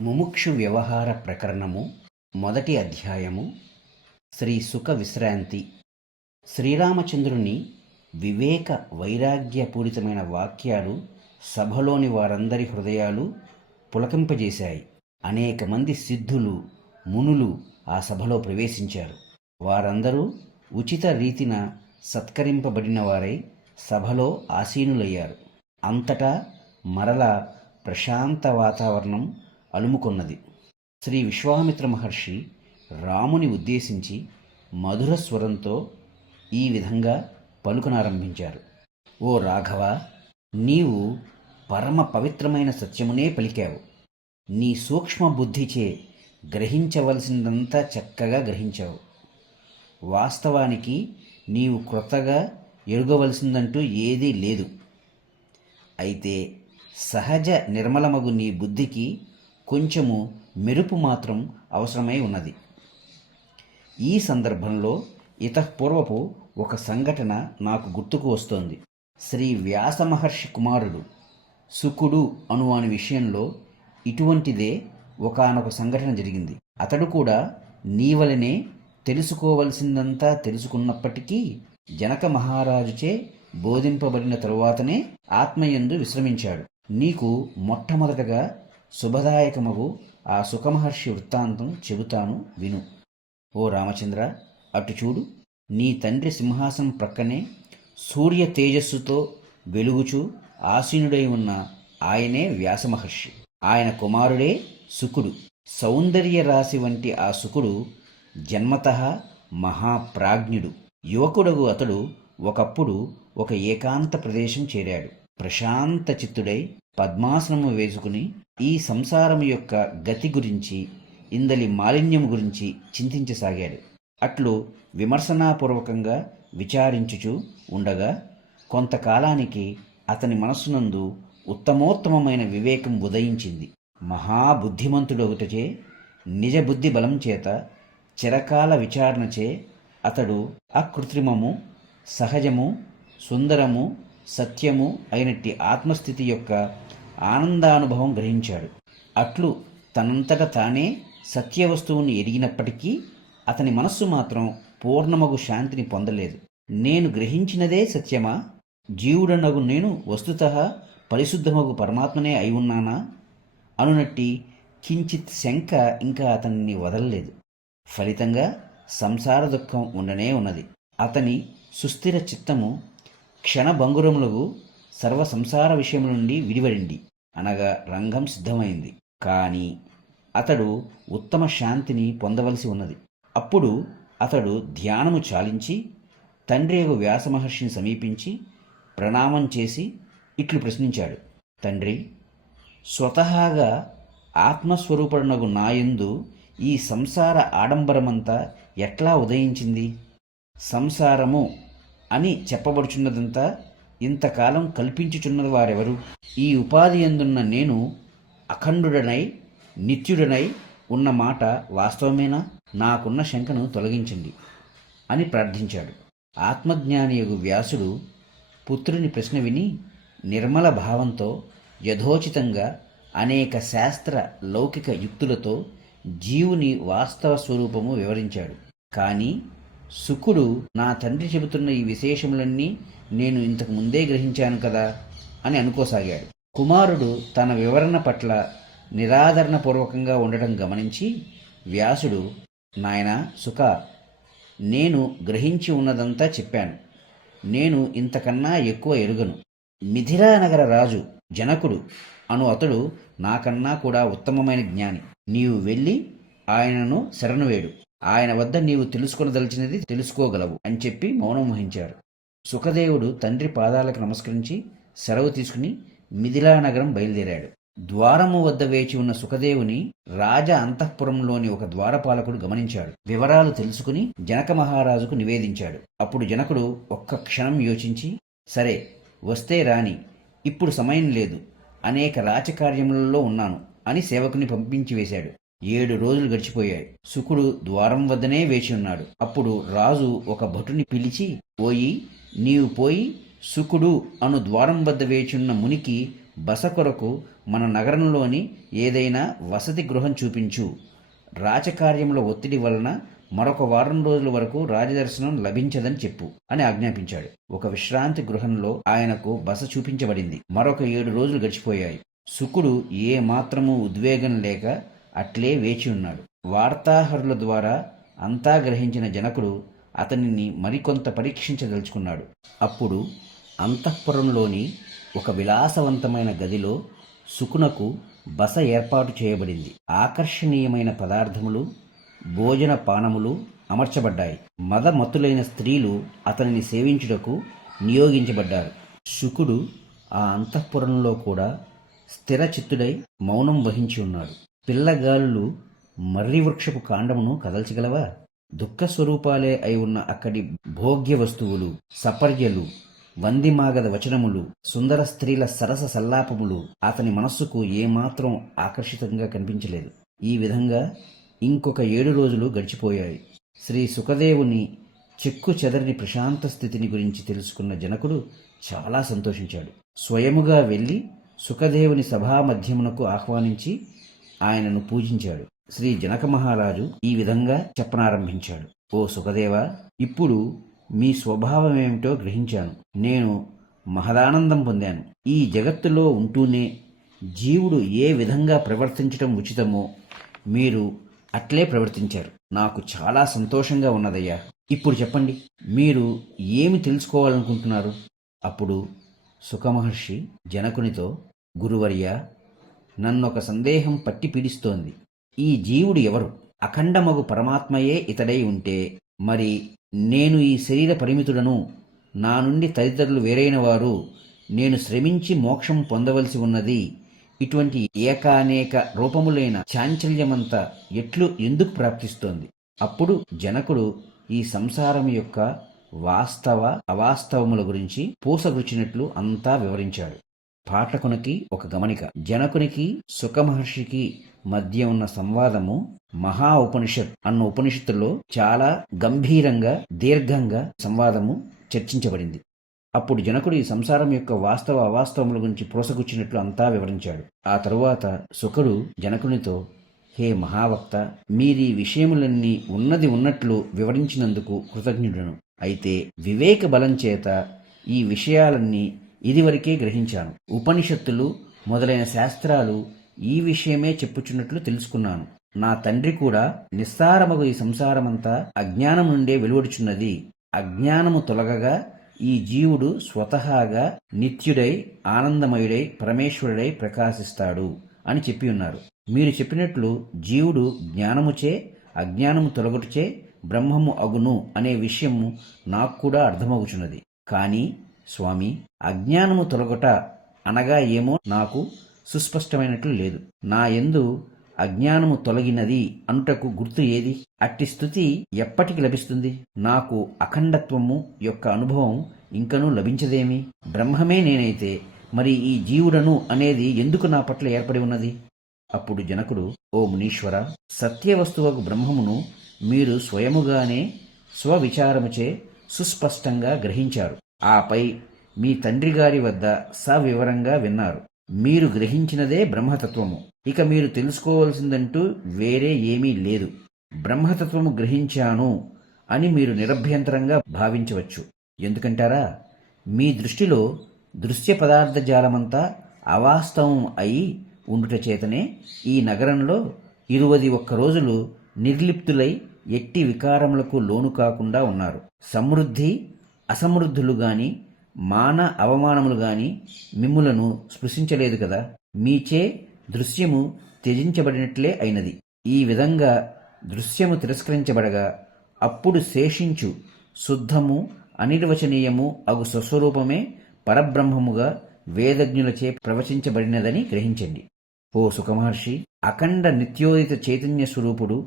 ముముక్షు వ్యవహార ప్రకరణము మొదటి అధ్యాయము. శ్రీ సుఖ విశ్రాంతి. శ్రీరామచంద్రుని వివేక వైరాగ్యపూరితమైన వాక్యాలు సభలోని వారందరి హృదయాలు పులకింపజేశాయి. అనేక మంది సిద్ధులు, మునులు ఆ సభలో ప్రవేశించారు. వారందరూ ఉచిత రీతిన సత్కరింపబడిన వారై సభలో ఆసీనులయ్యారు. అంతటా మరలా ప్రశాంత వాతావరణం అలుముకొన్నది. శ్రీ విశ్వామిత్ర మహర్షి రాముని ఉద్దేశించి మధుర స్వరంతో ఈ విధంగా పలుకనారంభించారు. ఓ రాఘవ, నీవు పరమ పవిత్రమైన సత్యమునే పలికావు. నీ సూక్ష్మ బుద్ధిచే గ్రహించవలసిందంతా చక్కగా గ్రహించావు. వాస్తవానికి నీవు క్రొత్తగా ఎరుగవలసిందంటూ ఏదీ లేదు. అయితే సహజ నిర్మలమగు నీ బుద్ధికి కొంచెము మెరుపు మాత్రం అవసరమై ఉన్నది. ఈ సందర్భంలో ఇతఃపూర్వపు ఒక సంఘటన నాకు గుర్తుకు వస్తోంది. శ్రీ వ్యాస మహర్షి కుమారుడు శుకుడు అనువాని విషయంలో ఇటువంటిదే ఒకానొక సంఘటన జరిగింది. అతడు కూడా నీవలనే తెలుసుకోవలసిందంతా తెలుసుకున్నప్పటికీ జనక మహారాజుచే బోధింపబడిన తరువాతనే ఆత్మయందు విశ్రమించాడు. నీకు మొట్టమొదటగా శుభదాయకమగు ఆ సుఖమహర్షి వృత్తాంతం చెబుతాను, విను. ఓ రామచంద్ర, అటు చూడు. నీ తండ్రి సింహాసనం ప్రక్కనే సూర్య తేజస్సుతో వెలుగుచూ ఆసీనుడై ఉన్న ఆయనే వ్యాసమహర్షి. ఆయన కుమారుడే శుకుడు. సౌందర్య రాశి వంటి ఆ శుకుడు జన్మతః మహాప్రాజ్ఞుడు. యువకుడగు అతడు ఒకప్పుడు ఒక ఏకాంత ప్రదేశం చేరాడు. ప్రశాంత చిత్తుడై పద్మాసనము వేసుకుని ఈ సంసారము యొక్క గతి గురించి, ఇందలి మాలిన్యము గురించి చింతించసాగాడు. అట్లు విమర్శనాపూర్వకంగా విచారించుచూ ఉండగా కొంతకాలానికి అతని మనస్సునందు ఉత్తమోత్తమమైన వివేకం ఉదయించింది. మహాబుద్ధిమంతుడొకటచే నిజబుద్ధి బలం చేత చిరకాల విచారణచే అతడు అకృత్రిమము, సహజము, సుందరము, సత్యము అయినట్టి ఆత్మస్థితి యొక్క ఆనందానుభవం గ్రహించాడు. అట్లు తనంతట తానే సత్యవస్తువుని ఎరిగినప్పటికీ అతని మనస్సు మాత్రం పూర్ణమగు శాంతిని పొందలేదు. నేను గ్రహించినదే సత్యమా? జీవుడనగు నేను వస్తుతః పరిశుద్ధమగు పరమాత్మనే అయి ఉన్నానా అనునట్టి కించిత్ శంక ఇంకా అతన్ని వదలలేదు. ఫలితంగా సంసార దుఃఖం ఉండనే ఉన్నది. అతని సుస్థిర చిత్తము క్షణభంగురములకు సర్వ సంసార విషయం నుండి విడివడింది, అనగా రంగం సిద్ధమైంది. కానీ అతడు ఉత్తమ శాంతిని పొందవలసి ఉన్నది. అప్పుడు అతడు ధ్యానము చాలించి తండ్రి వ్యాసమహర్షిని సమీపించి ప్రణామం చేసి ఇట్లు ప్రశ్నించాడు. తండ్రి, స్వతహాగా ఆత్మస్వరూపుడనగు నాయందు ఈ సంసార ఆడంబరమంతా ఎట్లా ఉదయించింది? సంసారము అని చెప్పబడుచున్నదంతా ఇంతకాలం కల్పించుచున్నది వారెవరు? ఈ ఉపాధి ఎందున్న నేను అఖండుడనై నిత్యుడనై ఉన్న మాట వాస్తవమేనా? నాకున్న శంకను తొలగించండి అని ప్రార్థించాడు. ఆత్మజ్ఞానియగు వ్యాసుడు పుత్రుని ప్రశ్న విని నిర్మల భావంతో యథోచితంగా అనేక శాస్త్ర లౌకిక యుక్తులతో జీవుని వాస్తవ స్వరూపము వివరించాడు. కానీ శుకుడు, నా తండ్రి చెబుతున్న ఈ విశేషములన్నీ నేను ఇంతకు ముందే గ్రహించాను కదా అని అనుకోసాగాడు. కుమారుడు తన వివరణ పట్ల నిరాదరణపూర్వకంగా ఉండటం గమనించి వ్యాసుడు, నాయనా సుఖ, నేను గ్రహించి ఉన్నదంతా చెప్పాను. నేను ఇంతకన్నా ఎక్కువ ఎరుగను. మిథిలా నగర రాజు జనకుడు అను అతడు నాకన్నా కూడా ఉత్తమమైన జ్ఞాని. నీవు వెళ్ళి ఆయనను శరణువేడు. ఆయన వద్ద నీవు తెలుసుకొనదలిచినది తెలుసుకోగలవు అని చెప్పి మౌనం వహించాడు. సుఖదేవుడు తండ్రి పాదాలకు నమస్కరించి సెలవు తీసుకుని మిథిలా నగరం బయలుదేరాడు. ద్వారము వద్ద వేచి ఉన్న సుఖదేవుని రాజ అంతఃపురంలోని ఒక ద్వారపాలకుడు గమనించాడు. వివరాలు తెలుసుకుని జనక మహారాజుకు నివేదించాడు. అప్పుడు జనకుడు ఒక్క క్షణం యోచించి, సరే వస్తే రాని, ఇప్పుడు సమయం లేదు, అనేక రాచకార్యములలో ఉన్నాను అని సేవకుని పంపించి వేశాడు. 7 రోజులు గడిచిపోయాయి. శుకుడు ద్వారం వద్దనే వేచి ఉన్నాడు. అప్పుడు రాజు ఒక భటుని పిలిచి, ఓయి, నీవు పోయి శుకుడు అను ద్వారం వద్ద వేచున్న మునికి బస కొరకు మన నగరంలోని ఏదైనా వసతి గృహం చూపించు. రాజకార్యముల ఒత్తిడి వలన మరొక వారం రోజుల వరకు రాజదర్శనం లభించదని చెప్పు అని ఆజ్ఞాపించాడు. ఒక విశ్రాంతి గృహంలో ఆయనకు బస చూపించబడింది. మరొక 7 రోజులు గడిచిపోయాయి. శుకుడు ఏ మాత్రమూ ఉద్వేగం లేక అట్లే వేచి ఉన్నాడు. వార్తాహరుల ద్వారా అంతా గ్రహించిన జనకుడు అతనిని మరికొంత పరీక్షించదలుచుకున్నాడు. అప్పుడు అంతఃపురంలోని ఒక విలాసవంతమైన గదిలో శుకునకు బస ఏర్పాటు చేయబడింది. ఆకర్షణీయమైన పదార్థములు, భోజన పానములు అమర్చబడ్డాయి. మదమత్తులైన స్త్రీలు అతనిని సేవించుటకు నియోగించబడ్డారు. శుకుడు ఆ అంతఃపురంలో కూడా స్థిరచిత్తుడై మౌనం వహించి ఉన్నాడు. పిల్లగాలులు మర్రి వృక్షపు కాండమును కదల్చగలవా? దుఃఖస్వరూపాలే అయి ఉన్న అక్కడి భోగ్య వస్తువులు, సపర్యలు, వందిమాగద వచనములు, సుందర స్త్రీల సరస సల్లాపములు అతని మనస్సుకు ఏమాత్రం ఆకర్షితంగా కనిపించలేదు. ఈ విధంగా ఇంకొక 7 రోజులు గడిచిపోయాయి. శ్రీ సుఖదేవుని చెక్కు చెదరని ప్రశాంత స్థితిని గురించి తెలుసుకున్న జనకుడు చాలా సంతోషించాడు. స్వయముగా వెళ్ళి సుఖదేవుని సభామధ్యమునకు ఆహ్వానించి ఆయనను పూజించాడు. శ్రీ జనక మహారాజు ఈ విధంగా చెప్పనారంభించాడు. ఓ సుఖదేవా, ఇప్పుడు మీ స్వభావమేమిటో గ్రహించాను. నేను మహదానందం పొందాను. ఈ జగత్తులో ఉంటూనే జీవుడు ఏ విధంగా ప్రవర్తించటం ఉచితమో మీరు అట్లే ప్రవర్తించారు. నాకు చాలా సంతోషంగా ఉన్నదయ్యా. ఇప్పుడు చెప్పండి, మీరు ఏమి తెలుసుకోవాలనుకుంటున్నారు? అప్పుడు సుఖమహర్షి జనకునితో, గురువర్య, నన్నొక సందేహం పట్టి పీడిస్తోంది. ఈ జీవుడు ఎవరు? అఖండమగు పరమాత్మయే ఇతడై ఉంటే మరి నేను ఈ శరీర పరిమితుడను, నా నుండి తదితరులు వేరైన వారు, నేను శ్రమించి మోక్షం పొందవలసి ఉన్నది, ఇటువంటి ఏకానేక రూపములైన చాంచల్యమంతా ఎందుకు ప్రాప్తిస్తోంది? అప్పుడు జనకుడు ఈ సంసారం యొక్క వాస్తవ అవాస్తవముల గురించి పూసగుచ్చినట్లు అంతా వివరించాడు. పాఠకునికి ఒక గమనిక. జనకునికి సుఖమహర్షికి మధ్య ఉన్న సంవాదము మహా ఉపనిషత్ అన్న ఉపనిషత్తులో చాలా గంభీరంగా దీర్ఘంగా సంవాదము చర్చించబడింది. అప్పుడు జనకుడు ఈ సంసారం యొక్క వాస్తవ అవాస్తవముల గురించి ప్రోసగుచ్చినట్లు అంతా వివరించాడు. ఆ తరువాత సుఖుడు జనకునితో, హే మహావక్త, మీరీ విషయములన్నీ ఉన్నది ఉన్నట్లు వివరించినందుకు కృతజ్ఞుడను. అయితే వివేక బలం చేత ఈ విషయాలన్నీ ఇదివరకే గ్రహించాను. ఉపనిషత్తులు మొదలైన శాస్త్రాలు ఈ విషయమే చెప్పుచున్నట్లు తెలుసుకున్నాను. నా తండ్రి కూడా నిస్సారమగు ఈ సంసారమంతా అజ్ఞానం నుండే వెలువడుచున్నది. అజ్ఞానము తొలగగా ఈ జీవుడు స్వతహాగా నిత్యుడై ఆనందమయుడై పరమేశ్వరుడై ప్రకాశిస్తాడు అని చెప్పి ఉన్నారు. మీరు చెప్పినట్లు జీవుడు జ్ఞానముచే అజ్ఞానము తొలగుటచే బ్రహ్మము అగును అనే విషయము నాకు కూడా అర్థమవుచున్నది. కానీ స్వామి, అజ్ఞానము తొలగుట అనగా ఏమో నాకు సుస్పష్టమైనట్లు లేదు. నా యందు అజ్ఞానము తొలగినది అనుటకు గుర్తు ఏది? అట్టి స్థుతి ఎప్పటికి లభిస్తుంది? నాకు అఖండత్వము యొక్క అనుభవం ఇంకనూ లభించదేమి? బ్రహ్మమే నేనైతే మరి ఈ జీవుడను అనేది ఎందుకు నా పట్ల ఏర్పడి ఉన్నది? అప్పుడు జనకుడు, ఓ మునీశ్వర, సత్యవస్తువకు బ్రహ్మమును మీరు స్వయముగానే స్వవిచారముచే సుస్పష్టంగా గ్రహించారు. ఆపై మీ తండ్రి గారి వద్ద సవివరంగా విన్నారు. మీరు గ్రహించినదే బ్రహ్మతత్వము. ఇక మీరు తెలుసుకోవలసిందంటూ వేరే ఏమీ లేదు. బ్రహ్మతత్వము గ్రహించాను అని మీరు నిరభ్యంతరంగా భావించవచ్చు. ఎందుకంటారా? మీ దృష్టిలో దృశ్య పదార్థ జాలమంతా అవాస్తవం అయి ఉండుట చేతనే ఈ నగరంలో 21 రోజులు నిర్లిప్తులై ఎట్టి వికారములకు లోను కాకుండా ఉన్నారు. సమృద్ధి అసమృద్ధులు గాని మాన అవమానములు గాని మిమ్ములను స్పృశించలేదు కదా. మీచే దృశ్యము త్యజించబడినట్లే అయినది. ఈ విధంగా దృశ్యము తిరస్కరించబడగా అప్పుడు శేషించు శుద్ధము అనిర్వచనీయము అగు స్వస్వరూపమే పరబ్రహ్మముగా వేదజ్ఞులచే ప్రవచించబడినదని గ్రహించండి. ఓ సుఖమహర్షి, అఖండ నిత్యోదిత చైతన్య స్వరూపుడు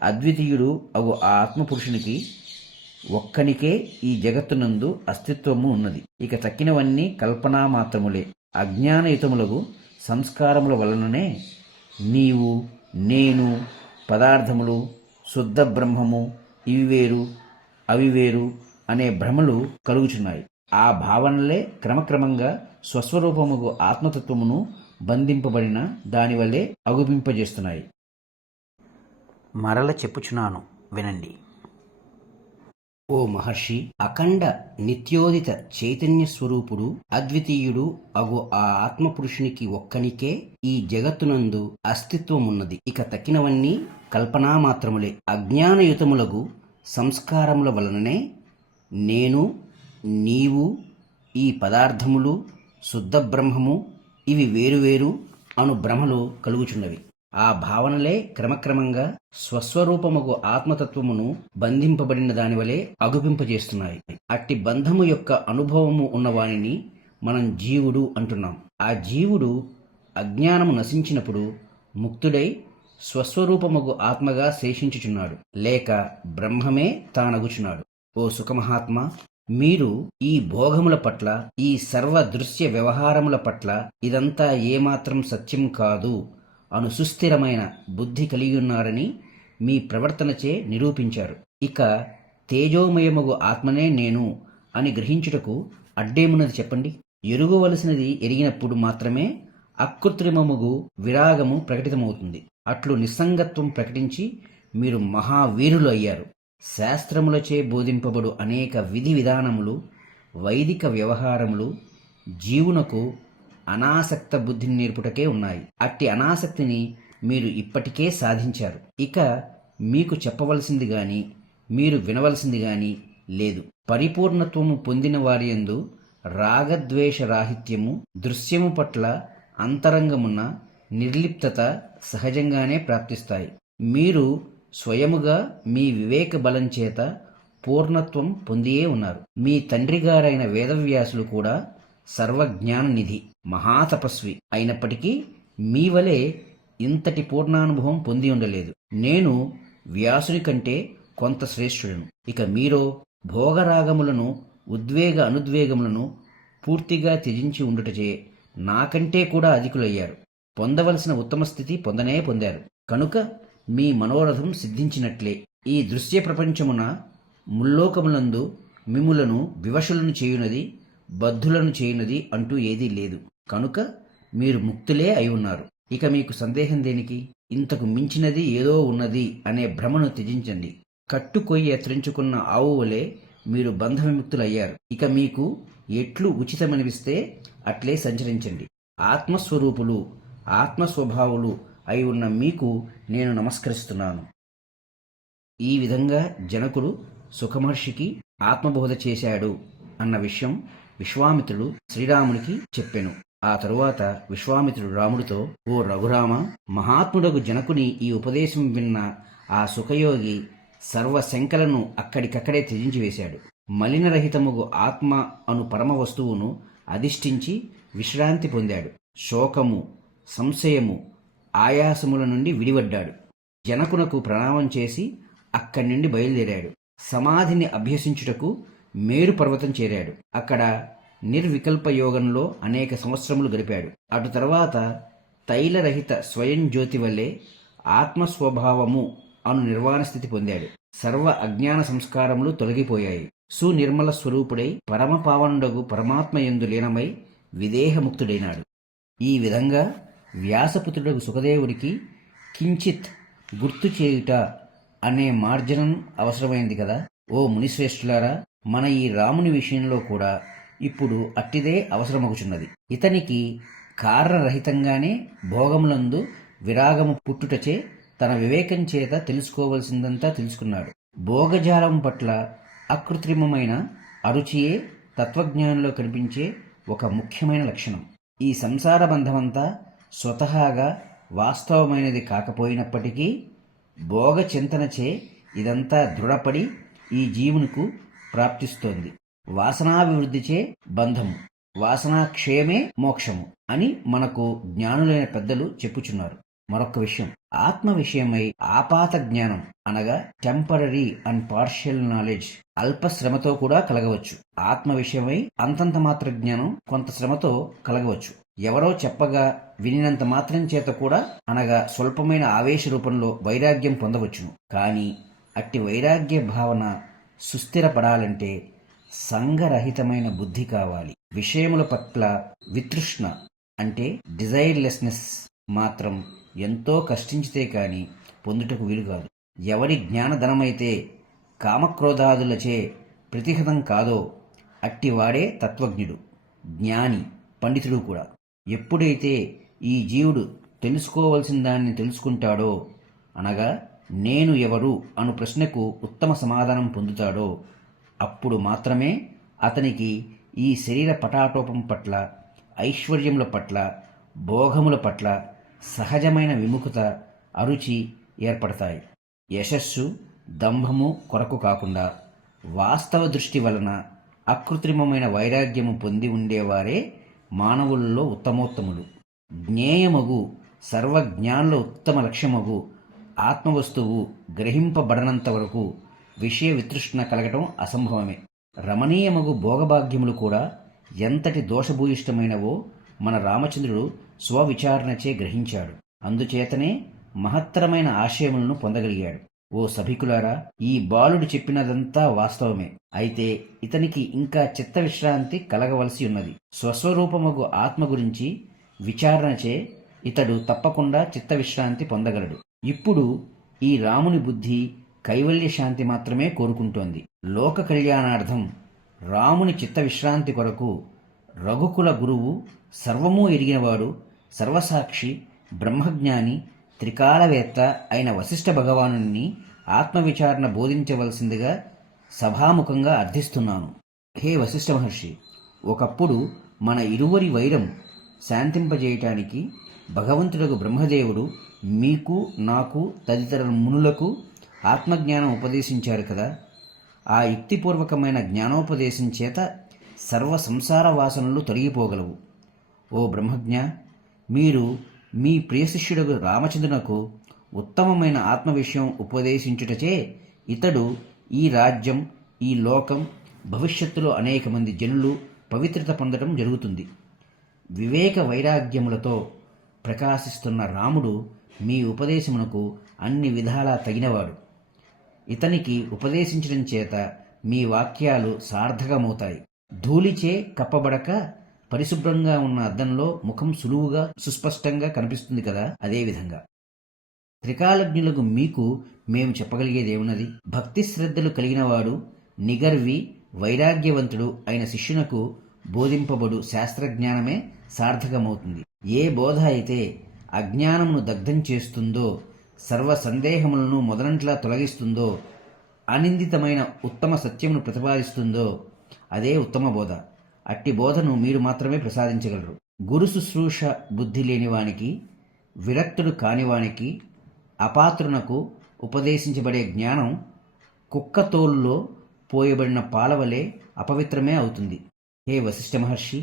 అద్వితీయుడు అగు ఆ ఆత్మపురుషునికి ఒక్కనికే ఈ జగత్తునందు అస్తిత్వము ఉన్నది. ఇక తక్కినవన్నీ కల్పనా మాత్రములే. అజ్ఞానయుతములగు సంస్కారముల వలననే నీవు, నేను, పదార్థములు, శుద్ధ బ్రహ్మము, ఇవి వేరు అవి వేరు అనే భ్రమలు కలుగుచున్నాయి. ఆ భావనలే క్రమక్రమంగా స్వస్వరూపముగు ఆత్మతత్వమును బంధింపబడిన దానివల్లే అగుపింపజేస్తున్నాయి. మరల చెప్పుచున్నాను వినండి. ఓ మహర్షి, అఖండ నిత్యోదిత చైతన్య స్వరూపుడు అద్వితీయుడు అగు ఆ ఆత్మపురుషునికి ఒక్కనికే ఈ జగత్తునందు అస్తిత్వమున్నది. ఇక తక్కినవన్నీ కల్పనా మాత్రములే. అజ్ఞానయుతములగు సంస్కారముల వలననే నేను, నీవు, ఈ పదార్థములు, శుద్ధ బ్రహ్మము ఇవి వేరువేరు అను భ్రమలు కలుగుచున్నవి. ఆ భావనలే క్రమక్రమంగా స్వస్వరూపముగు ఆత్మతత్వమును బంధింపబడిన దానివలే అగుపింపజేస్తున్నాయి. అట్టి బంధము యొక్క అనుభవము ఉన్నవానిని మనం జీవుడు అంటున్నాం. ఆ జీవుడు అజ్ఞానము నశించినప్పుడు ముక్తుడై స్వస్వరూపముగు ఆత్మగా శేషించుచున్నాడు, లేక బ్రహ్మమే తానగుచున్నాడు. ఓ సుఖమహాత్మ, మీరు ఈ భోగముల పట్ల, ఈ సర్వ దృశ్య వ్యవహారముల పట్ల ఇదంతా ఏమాత్రం సత్యం కాదు అను సుస్థిరమైన బుద్ధి కలిగియున్నారని మీ ప్రవర్తనచే నిరూపించారు. ఇక తేజోమయముగు ఆత్మనే నేను అని గ్రహించుటకు అడ్డేమున్నది చెప్పండి? ఎరుగవలసినది ఎరిగినప్పుడు మాత్రమే అకృత్రిమముగు విరాగము ప్రకటితమవుతుంది. అట్లు నిస్సంగత్వం ప్రకటించి మీరు మహావీరులు అయ్యారు. శాస్త్రములచే బోధింపబడు అనేక విధి విధానములు, వైదిక వ్యవహారములు జీవునకు అనాసక్త బుద్ధిని నేర్పుటకే ఉన్నాయి. అట్టి అనాసక్తిని మీరు ఇప్పటికే సాధించారు. ఇక మీకు చెప్పవలసింది గాని, మీరు వినవలసింది గాని లేదు. పరిపూర్ణత్వము పొందిన వారి యందు రాగద్వేష రాహిత్యము, దృశ్యము పట్ల అంతరంగమున్న నిర్లిప్తత సహజంగానే ప్రాప్తిస్తాయి. మీరు స్వయముగా మీ వివేక బలం చేత పూర్ణత్వం పొందియే ఉన్నారు. మీ తండ్రిగారైన వేదవ్యాసులు కూడా సర్వజ్ఞాననిధి, మహాతపస్వి అయినప్పటికీ మీ వలె ఇంతటి పూర్ణానుభవం పొంది ఉండలేదు. నేను వ్యాసుని కంటే కొంత శ్రేష్ఠుడను. ఇక మీరో భోగరాగములను, ఉద్వేగ అనుద్వేగములను పూర్తిగా త్యజించి ఉండుటచే నాకంటే కూడా అధికులయ్యారు. పొందవలసిన ఉత్తమ స్థితి పొందారు. కనుక మీ మనోరథం సిద్ధించినట్లే. ఈ దృశ్య ప్రపంచమున ముల్లోకములందు మిమ్ములను వివశులను చేయునది, బద్ధులను చేయునది అంటూ ఏదీ లేదు. కనుక మీరు ముక్తులే అయి ఉన్నారు. ఇక మీకు సందేహం దేనికి? ఇంతకు మించినది ఏదో ఉన్నది అనే భ్రమను త్యజించండి. కట్టుకొయ్యి ఎత్రించుకున్న ఆవు వలె మీరు బంధ విముక్తులయ్యారు. ఇక మీకు ఎట్లు ఉచితమనిపిస్తే అట్లే సంచరించండి. ఆత్మస్వరూపులు, ఆత్మస్వభావులు అయి ఉన్న మీకు నేను నమస్కరిస్తున్నాను. ఈ విధంగా జనకుడు సుఖమహర్షికి ఆత్మబోధ చేశాడు అన్న విషయం విశ్వామిత్రుడు శ్రీరామునికి చెప్పెను. ఆ తరువాత విశ్వామిత్రుడు రాముడితో, ఓ రఘురామ, మహాత్ముడగు జనకుని ఈ ఉపదేశం విన్న ఆ సుఖయోగి సర్వశంకలను అక్కడికక్కడే త్యజించి వేశాడు. మలినరహితముగు ఆత్మ అను పరమ వస్తువును అధిష్ఠించి విశ్రాంతి పొందాడు. శోకము, సంశయము, ఆయాసముల నుండి విడివడ్డాడు. జనకునకు ప్రణామం చేసి అక్కడి నుండి బయలుదేరాడు. సమాధిని అభ్యసించుటకు మేరు పర్వతం చేరాడు. అక్కడ నిర్వికల్ప యోగంలో అనేక సంవత్సరములు గడిపాడు. అటు తర్వాత తైలరహిత స్వయం జ్యోతి వల్లే ఆత్మస్వభావము అను నిర్వాణ స్థితి పొందాడు. సర్వ అజ్ఞాన సంస్కారములు తొలగిపోయాయి. సునిర్మల స్వరూపుడై పరమపావనుడగు పరమాత్మ యందు లీనమై విదేహముక్తుడైనాడు. ఈ విధంగా వ్యాసపుత్రుడగు సుఖదేవుడికి కించిత్ గుర్తు చేయుట అనే మార్జనం అవసరమైంది కదా. ఓ మునిశ్రేష్ఠులారా, మన ఈ రాముని విషయంలో కూడా ఇప్పుడు అట్టిదే అవసరమగుచున్నది. ఇతనికి కారణరహితంగానే భోగములందు విరాగము పుట్టుటచే తన వివేకం చేత తెలుసుకోవలసిందంతా తెలుసుకున్నాడు. భోగజాలం పట్ల అకృత్రిమమైన అరుచియే తత్వజ్ఞానంలో కనిపించే ఒక ముఖ్యమైన లక్షణం. ఈ సంసార బంధమంతా స్వతహాగా వాస్తవమైనది కాకపోయినప్పటికీ భోగ చింతనచే ఇదంతా దృఢపడి ఈ జీవునికు ప్రాప్తిస్తోంది. వాసనాభివృద్ధిచే బంధము, వాసనాక్షయమే మోక్షము అని మనకు జ్ఞానులైన పెద్దలు చెప్పుచున్నారు. మరొక విషయం, ఆత్మ విషయమై ఆపాత జ్ఞానం అనగా టెంపరరీ అండ్ పార్షియల్ నాలెడ్జ్ అల్ప శ్రమతో కూడా కలగవచ్చు. ఆత్మ విషయమై అంతంత మాత్ర జ్ఞానం కొంత శ్రమతో కలగవచ్చు. ఎవరో చెప్పగా వినినంత మాత్రం చేత కూడా అనగా స్వల్పమైన ఆవేశ రూపంలో వైరాగ్యం పొందవచ్చును. కానీ అట్టి వైరాగ్య భావన సుస్థిరపడాలంటే సంఘరహితమైన బుద్ధి కావాలి. విషయముల పట్ల వితృష్ణ అంటే డిజైర్లెస్నెస్ మాత్రం ఎంతో కష్టించితే కాని పొందుటకు వీలు కాదు. ఎవరి జ్ఞానధనమైతే కామక్రోధాదులచే ప్రతిహతం కాదో అట్టివాడే తత్వజ్ఞుడు, జ్ఞాని, పండితుడు కూడా. ఎప్పుడైతే ఈ జీవుడు తెలుసుకోవలసిన దాన్ని తెలుసుకుంటాడో, అనగా నేను ఎవరు అను ప్రశ్నకు ఉత్తమ సమాధానం పొందుతాడో, అప్పుడు మాత్రమే అతనికి ఈ శరీర పటాటోపం పట్ల, ఐశ్వర్యముల పట్ల, భోగముల పట్ల సహజమైన విముఖత, అరుచి ఏర్పడతాయి. యశస్సు, దంభము కొరకు కాకుండా వాస్తవ దృష్టి వలన అకృత్రిమమైన వైరాగ్యము పొంది ఉండేవారే మానవులలో ఉత్తమోత్తములు. జ్ఞేయమగు సర్వజ్ఞానుల ఉత్తమ లక్ష్యమగు ఆత్మవస్తువు గ్రహింపబడనంత వరకు విషయ వితృష్ణ కలగటం అసంభవమే. రమణీయమగు భోగభాగ్యములు కూడా ఎంతటి దోషభూయిష్టమైనవో మన రామచంద్రుడు స్వవిచారణచే గ్రహించాడు. అందుచేతనే మహత్తరమైన ఆశయములను పొందగలిగాడు. ఓ సభికులారా, ఈ బాలుడు చెప్పినదంతా వాస్తవమే. అయితే ఇతనికి ఇంకా చిత్త విశ్రాంతి కలగవలసి ఉన్నది. స్వస్వరూపమగు ఆత్మ గురించి విచారణచే ఇతడు తప్పకుండా చిత్త విశ్రాంతి పొందగలడు. ఇప్పుడు ఈ రాముని బుద్ధి కైవల్య శాంతి మాత్రమే కోరుకుంటోంది. లోక కళ్యాణార్థం రాముని చిత్త విశ్రాంతి కొరకు రఘుకుల గురువు, సర్వమూ ఎరిగినవాడు, సర్వసాక్షి, బ్రహ్మజ్ఞాని, త్రికాలవేత్త అయిన వశిష్ఠ భగవానుని ఆత్మవిచారణ బోధించవలసిందిగా సభాముఖంగా అర్థిస్తున్నాను. హే వశిష్ఠ మహర్షి, ఒకప్పుడు మన ఇరువురి వైరం శాంతింపజేయటానికి భగవంతుడకు బ్రహ్మదేవుడు మీకు, నాకు, తదితర మునులకు ఆత్మజ్ఞానం ఉపదేశించారు కదా. ఆ యుక్తిపూర్వకమైన జ్ఞానోపదేశం చేత సర్వ సంసార వాసనలు తొలగిపోగలవు. ఓ బ్రహ్మజ్ఞ, మీరు మీ ప్రియశిష్యుడు రామచంద్రునకు ఉత్తమమైన ఆత్మ విషయం ఉపదేశించుటచే ఇతడు ఈ రాజ్యం, ఈ లోకం, భవిష్యత్తులో అనేక మంది జనులు పవిత్రత పొందడం జరుగుతుంది. వివేక వైరాగ్యములతో ప్రకాశిస్తున్న రాముడు మీ ఉపదేశమునకు అన్ని విధాలా తగినవాడు. ఇతనికి ఉపదేశించడం చేత మీ వాక్యాలు సార్థకమవుతాయి. ధూళిచే కప్పబడక పరిశుభ్రంగా ఉన్న అద్దంలో ముఖం సులువుగా సుస్పష్టంగా కనిపిస్తుంది కదా, అదేవిధంగా త్రికాలజ్ఞులకు మీకు మేము చెప్పగలిగేదేమున్నది? భక్తి శ్రద్ధలు కలిగినవాడు, నిగర్వి, వైరాగ్యవంతుడు అయిన శిష్యునకు బోధింపబడు శాస్త్రజ్ఞానమే సార్థకమవుతుంది. ఏ బోధ అయితే అజ్ఞానమును దగ్ధం చేస్తుందో, సర్వ సందేహములను మొదలంట్లా తొలగిస్తుందో, అనిందితమైన ఉత్తమ సత్యమును ప్రతిపాదిస్తుందో అదే ఉత్తమ బోధ. అట్టి బోధను మీరు మాత్రమే ప్రసాదించగలరు. గురు శుశ్రూష బుద్ధి లేనివానికి, విరక్తుడు కానివానికి, అపాత్రునకు ఉపదేశించబడే జ్ఞానం కుక్కతోలులో పోయబడిన పాలవలే అపవిత్రమే అవుతుంది. హే వశిష్ఠ మహర్షి,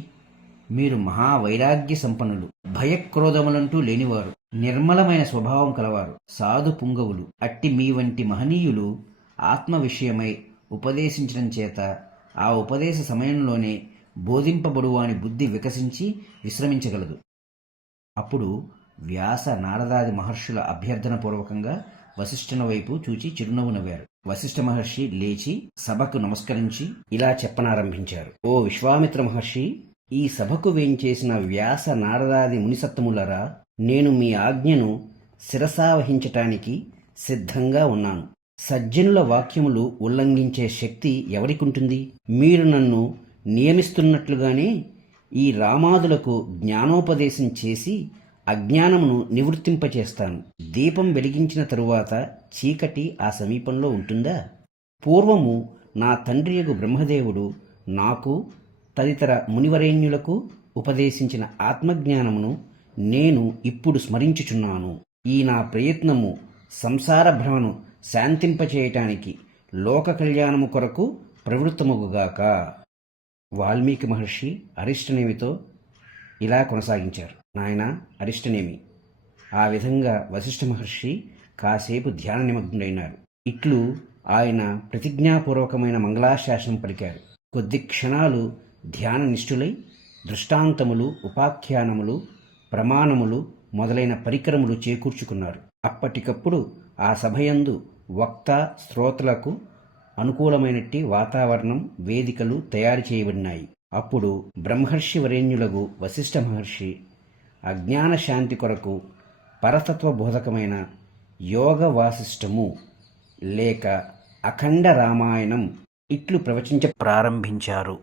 మీరు మహావైరాగ్య సంపన్నులు, భయక్రోధములంటూ లేనివారు, నిర్మలమైన స్వభావం కలవారు, సాధు పుంగవులు. అట్టి మీ వంటి మహనీయులు ఆత్మ విషయమై ఉపదేశించడం చేత ఆ ఉపదేశ సమయంలోనే బోధింపబడువాని బుద్ధి వికసించి విశ్రమించగలదు. అప్పుడు వ్యాస, నారదాది మహర్షుల అభ్యర్థన పూర్వకంగా వశిష్ఠుని వైపు చూచి చిరునవ్వు నవ్వారు. వశిష్ఠ మహర్షి లేచి సభకు నమస్కరించి ఇలా చెప్పనారంభించారు. ఓ విశ్వామిత్ర మహర్షి, ఈ సభకు వేంచేసిన వ్యాస, నారదాది మునిసత్తములరా, నేను మీ ఆజ్ఞను శిరసావహించటానికి సిద్ధంగా ఉన్నాను. సజ్జనుల వాక్యములు ఉల్లంఘించే శక్తి ఎవరికుంటుంది? మీరు నన్ను నియమిస్తున్నట్లుగానే ఈ రామాదులకు జ్ఞానోపదేశం చేసి అజ్ఞానమును నివృత్తింపచేస్తాను. దీపం వెలిగించిన తరువాత చీకటి ఆ సమీపంలో ఉంటుందా? పూర్వము నా తండ్రియగు బ్రహ్మదేవుడు నాకు, తదితర మునివరేణ్యులకు ఉపదేశించిన ఆత్మజ్ఞానమును నేను ఇప్పుడు స్మరించుచున్నాను. ఈ నా ప్రయత్నము సంసార భ్రమను శాంతింపచేయటానికి, లోక కళ్యాణము కొరకు ప్రవృత్తముగుగాక. వాల్మీకి మహర్షి అరిష్టనేమితో ఇలా కొనసాగించారు. నాయనా అరిష్టనేమి, ఆ విధంగా వశిష్ఠ మహర్షి కాసేపు ధ్యాన నిమగ్నుడైనారు. ఇట్లు ఆయన ప్రతిజ్ఞాపూర్వకమైన మంగళాశాసనం పలికారు. కొద్ది క్షణాలు ధ్యాన నిష్ఠులై దృష్టాంతములు, ఉపాఖ్యానములు, ప్రమాణములు మొదలైన పరికరములు చేకూర్చుకున్నారు. అప్పటికప్పుడు ఆ సభయందు వక్త శ్రోతలకు అనుకూలమైనట్టి వాతావరణం, వేదికలు తయారు చేయబడినాయి. అప్పుడు బ్రహ్మర్షి వరేణ్యులగు వశిష్ఠ మహర్షి అజ్ఞాన శాంతి కొరకు పరతత్వ బోధకమైన యోగ వాసిష్టము లేక అఖండ రామాయణం ఇట్లు ప్రవచించ ప్రారంభించారు.